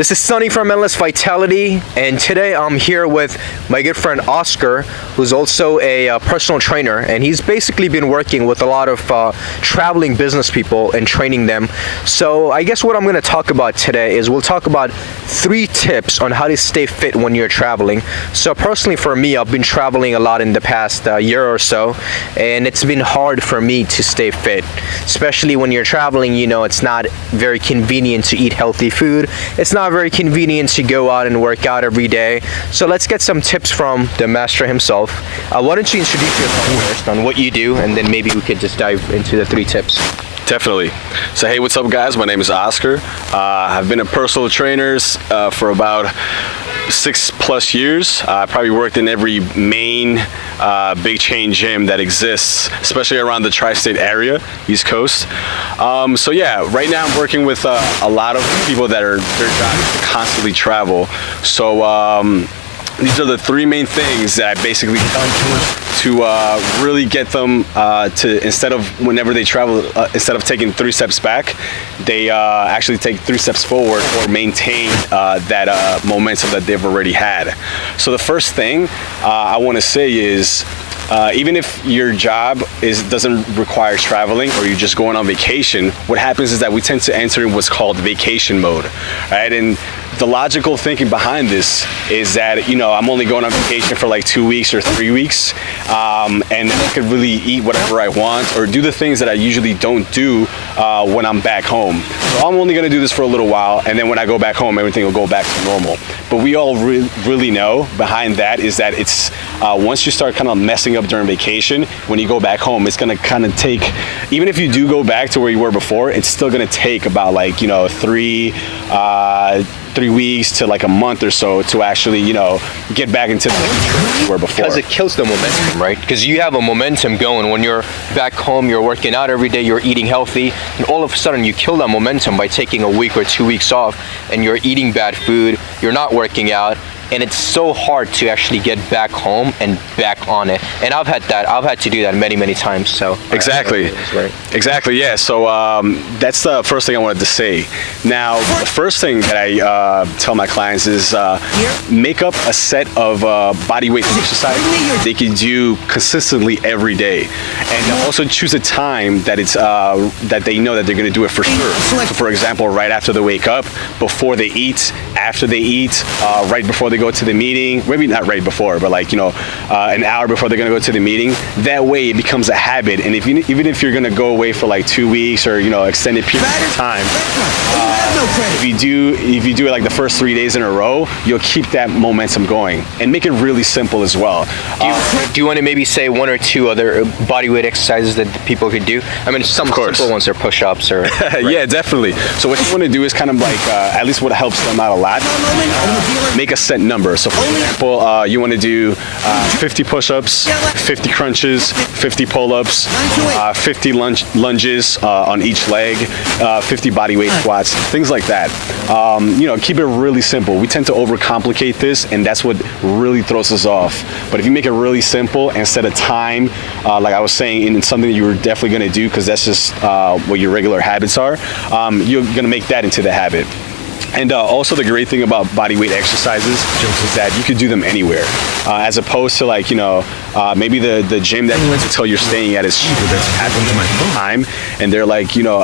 This is Sunny from Endless Vitality, and today I'm here with my good friend Oscar, who's also a personal trainer, and he's basically been working with a lot of traveling business people and training them. So I guess what I'm going to talk about today is we'll talk about 3 tips on how to stay fit when you're traveling. So personally for me, I've been traveling a lot in the past year or so, and it's been hard for me to stay fit, especially when you're traveling. You know, it's not very convenient to eat healthy food. It's not very convenient to go out and work out every day. So let's get some tips from the master himself. Why don't you introduce yourself first on what you do, and then maybe we could just dive into the 3 tips. Definitely. So hey, what's up guys? My name is Oscar. I've been a personal trainer for about 6+ years. I probably worked in every main big chain gym that exists, especially around the tri-state area, East Coast. So yeah, right now I'm working with a lot of people that are, their job is to constantly travel. So these are the 3 main things that I basically tell them to really get them to, instead of whenever they travel, instead of taking 3 steps back, they actually take 3 steps forward or maintain that momentum that they've already had. So the first thing I want to say is, even if your job doesn't require traveling or you're just going on vacation, what happens is that we tend to enter in what's called vacation mode, right? And the logical thinking behind this is that, you know, I'm only going on vacation for like 2 weeks or 3 weeks, and I could really eat whatever I want or do the things that I usually don't do when I'm back home. So I'm only gonna do this for a little while, and then when I go back home, everything will go back to normal. But we all really know behind that is that it's, once you start kind of messing up during vacation, when you go back home, it's gonna kind of take, even if you do go back to where you were before, it's still gonna take about like, you know, 3 weeks to like a month or so to actually, you know, get back into the you were before. Because it kills the momentum, right? Because you have a momentum going when you're back home, you're working out every day, you're eating healthy, and all of a sudden you kill that momentum by taking a week or 2 weeks off, and you're eating bad food, you're not working out, and it's so hard to actually get back home and back on it. And I've had to do that many times. So exactly, exactly, yeah. So that's the first thing I wanted to say. Now, the first thing that I tell my clients is make up a set of body weight exercises they can do consistently every day, and also choose a time that it's that they know that they're going to do it for sure. So for example, right after they wake up, before they eat, after they eat, right before they go to the meeting, maybe not right before, but like, you know, an hour before they're gonna go to the meeting. That way it becomes a habit, and even if you're gonna go away for like 2 weeks or, you know, extended period of time, if you do it like the first 3 days in a row, you'll keep that momentum going, and make it really simple as well. Do you want to maybe say 1 or 2 other bodyweight exercises that people could do? I mean, some simple ones are push-ups or right? Yeah, definitely. So what you want to do is kind of like, at least what helps them out a lot, make a set number. So for example, you want to do 50 push-ups, 50 crunches, 50 pull-ups, 50 lunges on each leg, 50 body weight squats, things like that. You know, keep it really simple. We tend to overcomplicate this, and that's what really throws us off. But if you make it really simple and set a time, like I was saying, in something that you were definitely going to do, because that's just what your regular habits are, you're going to make that into the habit. And also the great thing about bodyweight exercises is that you could do them anywhere, as opposed to like, you know, maybe the gym that until you're staying at is at time, and they're like, you know,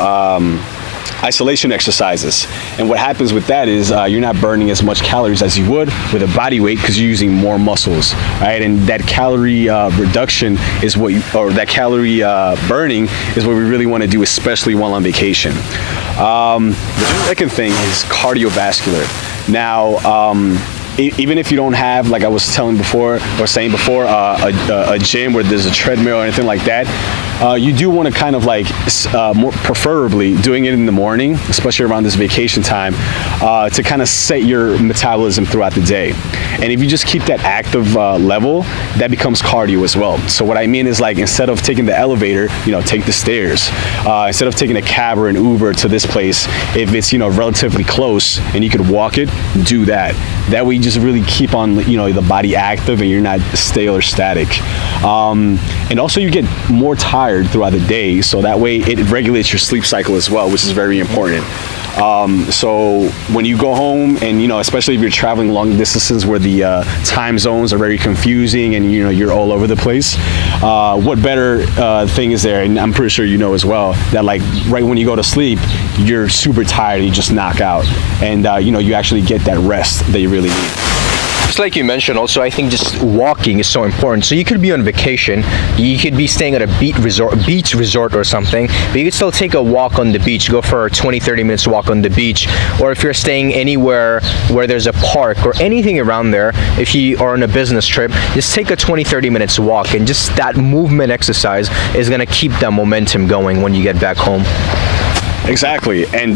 isolation exercises. And what happens with that is you're not burning as much calories as you would with a body weight, because you're using more muscles, right? And that calorie reduction is what or that calorie burning is what we really want to do, especially while on vacation. The second thing is cardiovascular. Now, even if you don't have, like I was saying before, a gym where there's a treadmill or anything like that, you do want to kind of like, more preferably doing it in the morning, especially around this vacation time, to kind of set your metabolism throughout the day. And if you just keep that active level, that becomes cardio as well. So what I mean is, like, instead of taking the elevator, you know, take the stairs. Instead of taking a cab or an Uber to this place, if it's, you know, relatively close and you could walk it, do that. That way you just really keep on, you know, the body active and you're not stale or static. And also you get more tired throughout the day, so that way it regulates your sleep cycle as well, which is very important. So when you go home, and especially if you're traveling long distances where the time zones are very confusing and you're all over the place, what better thing is there? And I'm pretty sure you know as well that like right when you go to sleep, you're super tired, you just knock out, and you actually get that rest that you really need. Just like you mentioned, also, I think just walking is so important. So you could be on vacation, you could be staying at a beach resort or something, but you could still take a walk on the beach, go for a 20-30 minutes walk on the beach. Or if you're staying anywhere where there's a park or anything around there, if you are on a business trip, just take a 20-30 minutes walk, and just that movement exercise is going to keep that momentum going when you get back home. Exactly, and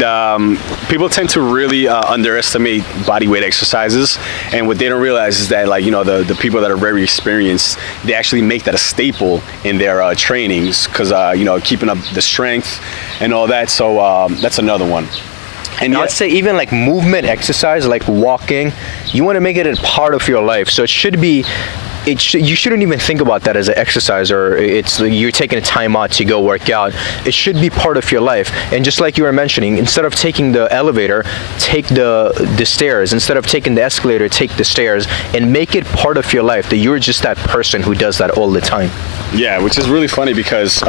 people tend to really underestimate body weight exercises, and what they don't realize is that the people that are very experienced, they actually make that a staple in their trainings, because keeping up the strength and all that. So that's another one. And I'd say even like movement exercise, like walking, you want to make it a part of your life. So it should be. You shouldn't even think about that as an exercise, or you're taking a time out to go work out. It should be part of your life. And just like you were mentioning, instead of taking the elevator, take the stairs. Instead of taking the escalator, take the stairs, and make it part of your life, that you're just that person who does that all the time. Yeah, which is really funny because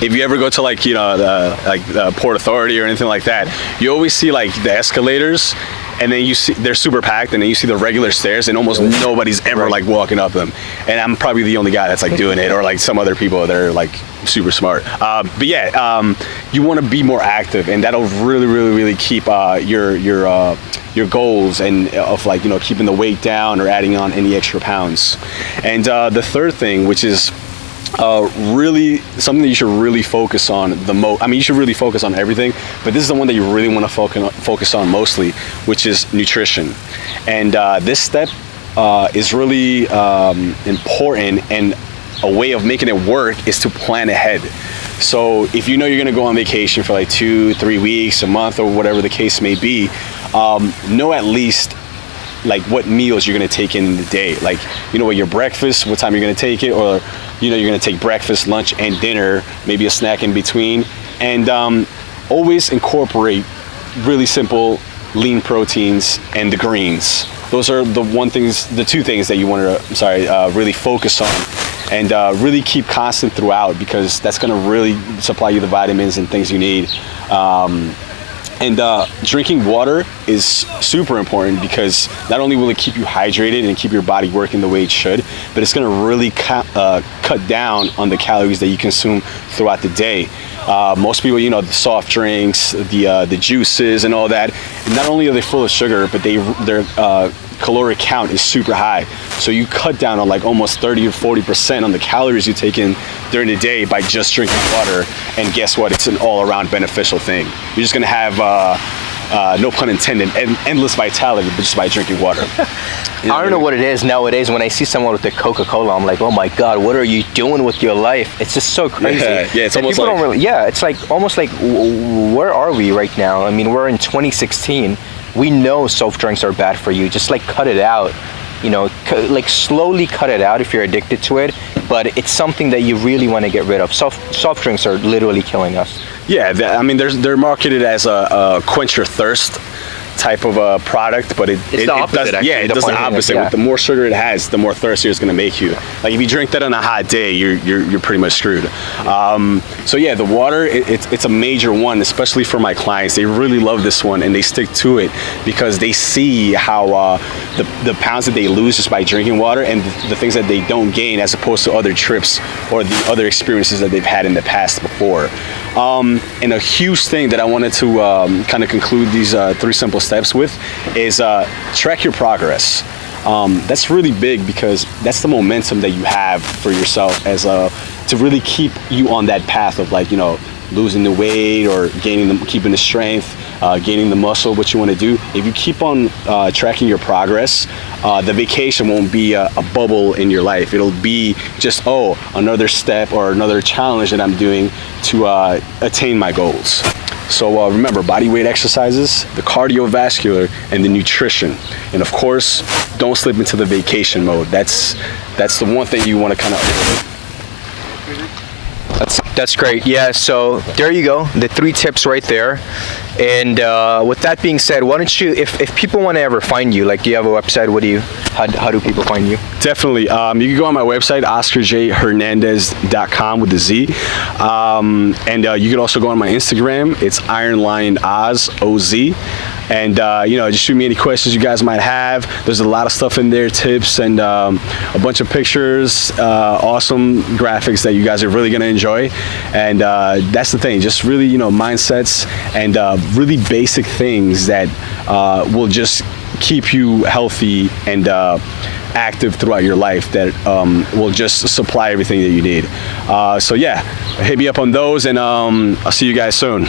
if you ever go to the Port Authority or anything like that, you always see like the escalators, and then you see they're super packed, and then you see the regular stairs, and almost nobody's ever like walking up them. And I'm probably the only guy that's like doing it, or like some other people that are like super smart. But yeah, you want to be more active, and that'll really keep your goals and of like keeping the weight down or adding on any extra pounds. And the third thing, which is really something that you should really focus on the most. I mean, you should really focus on everything, but this is the one that you really want to focus on mostly, which is nutrition. And this step is really important, and a way of making it work is to plan ahead. So if you know you're going to go on vacation for like 2-3 weeks, a month, or whatever the case may be, know at least like what meals you're going to take in the day. Like, what your breakfast, what time you're going to take it, or you're going to take breakfast, lunch, and dinner, maybe a snack in between. And always incorporate really simple lean proteins and the greens. Those are the two things that you want to really focus on, and really keep constant throughout, because that's going to really supply you the vitamins and things you need. And drinking water is super important, because not only will it keep you hydrated and keep your body working the way it should, but it's going to really cut down on the calories that you consume throughout the day. Most people, the soft drinks, the juices and all that, not only are they full of sugar, but their caloric count is super high. So you cut down on like almost 30 or 40% on the calories you take in during the day by just drinking water. And guess what? It's an all-around beneficial thing. You're just gonna have, no pun intended, endless vitality, but just by drinking water. I don't know what it is nowadays. When I see someone with the Coca-Cola, I'm like, oh my God, what are you doing with your life? It's just so crazy. Yeah, it's almost like... it's like almost like, where are we right now? I mean, we're in 2016. We know soft drinks are bad for you. Just like cut it out. Like slowly cut it out if you're addicted to it. But it's something that you really want to get rid of. Soft drinks are literally killing us. Yeah, I mean, they're marketed as a quench your thirst type of a product, but it does the opposite. Yeah. With the more sugar it has, the more thirstier it's going to make you. Like if you drink that on a hot day, you're pretty much screwed. So yeah, the water, it's a major one, especially for my clients. They really love this one, and they stick to it because they see how the pounds that they lose just by drinking water, and the things that they don't gain as opposed to other trips or the other experiences that they've had in the past before. And a huge thing that I wanted to kind of conclude these 3 simple steps with is track your progress. That's really big, because that's the momentum that you have for yourself as to really keep you on that path of like, losing the weight or keeping the strength, gaining the muscle, what you want to do. If you keep on tracking your progress, the vacation won't be a bubble in your life. It'll be just, another step or another challenge that I'm doing to attain my goals. So remember, body weight exercises, the cardiovascular, and the nutrition. And of course, don't slip into the vacation mode. That's the one thing you want to kind of... That's great. Yeah, so there you go. The 3 tips right there. And with that being said, why don't you, if people want to ever find you, like, do you have a website? How do people find you? Definitely. You can go on my website, OscarJHernandez.com with the Z. And you can also go on my Instagram. It's Iron Lion Oz, O-Z. And, just shoot me any questions you guys might have. There's a lot of stuff in there, tips and a bunch of pictures, awesome graphics that you guys are really going to enjoy. And that's the thing, just really, mindsets and really basic things that will just keep you healthy and active throughout your life, that will just supply everything that you need. So yeah, hit me up on those, and I'll see you guys soon.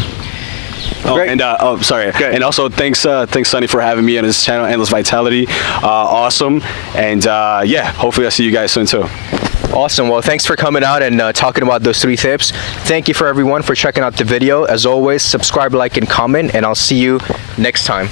Great. And sorry. Good. And also thanks Sonny for having me on his channel, Endless Vitality. Awesome. And yeah, hopefully I'll see you guys soon too. Awesome. Well, thanks for coming out and talking about those 3 tips. Thank you for everyone for checking out the video. As always, subscribe, like, and comment, and I'll see you next time.